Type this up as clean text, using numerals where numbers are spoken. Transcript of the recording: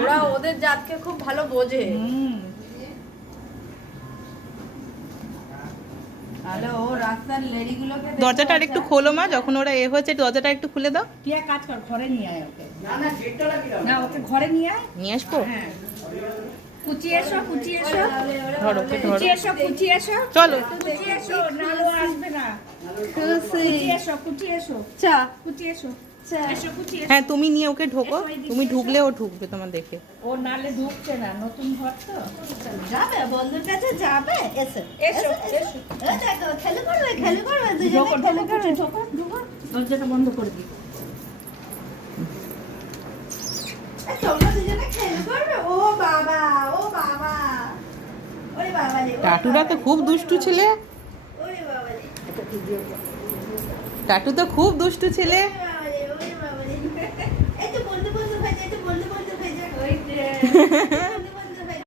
ওরা ওদের জাতকে খুব ভালো বোঝে। তাহলে ও রাস্তার লেডিগুলোকে দরজাটা আর একটু খোলো মা, যখন ওরা হয়েছে দরজাটা একটু খুলে দাও। কি এক কাজ কর, ঘরে নিয়ে আয় ওকে। না ওকে ঘরে নিয়ে আয়। নিয়ে আসবো। হ্যাঁ কুচি এসো, কুচি এসো, ধরো ওকে ধরো। কুচি এসো, কুচি এসো, চলো কুচি এসো, নালো আসবে না। কুচি এসো, কুচি এসো, চা কুচি এসো, এসো কুচি এসো। হ্যাঁ তুমি নিয়ে ওকে ঢোকো, তুমি ঢুকলে ও ঢুকবে তোমার দেখে। ও নালে ঢুকছে না, নতুন ঘর তো। যাবে বন্ধুর কাছে যাবে। এসো এসো এসো, এই দেখো খেলে করবে ঢোকো দুজনে ঢোকো কুচি, ঢোকো ঢোকো, দরজাটা বন্ধ করে দিই। তোমরা দুজনে খেলে করবে। ও বাবা ও বাবা, ওরে বাবা রে, টাটুরা তো খুব দুষ্টু ছেলে, ওরে বাবা রে, টাটু তো খুব দুষ্টু ছেলে। ওরে বাবা রে, এই তো বলতে বলতে ভাই, এই তো বলতে বলতে ভাই, ওই যে